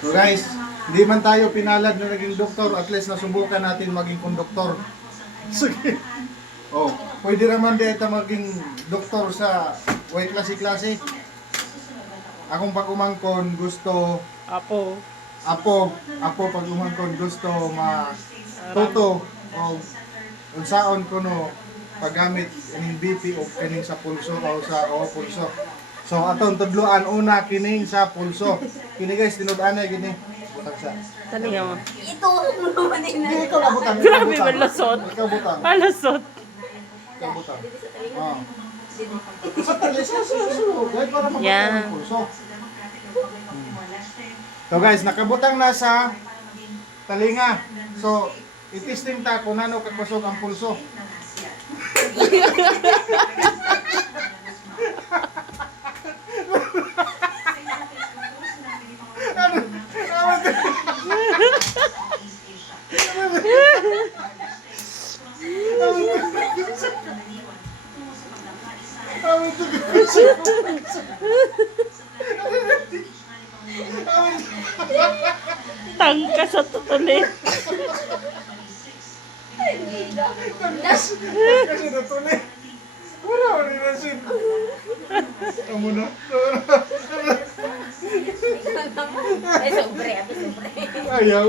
So guys, hindi man tayo pinalad na naging doktor, at least nasubukan natin maging konduktor. Sige. Oh, pwede naman dito maging doktor sa way klase-klase. Akong pag umangkon gusto Apo. pag umangkon gusto matuto o unsaon ko no paggamit ining BP o kining sa pulso o sa pulso. So atong tudloan una kining sa pulso. Kini guys tinud-an na gini. Butang sa. Talinga mo. Ito mo naman din na. Hindi ikaw na butang. Grabe, malusot. Ikaw butang. Malusot. Ikaw butang. Oh. Sa talis ka susunod para mabutang Yeah. ang pulso. So guys, nakabutang na sa talinga. So, itesting ta kung ano kakusog ang pulso. Tangka sa tutuloy. Kasi natuloy. Wala ko rin nasin. Amo na. Ay, sobre. Ayaw.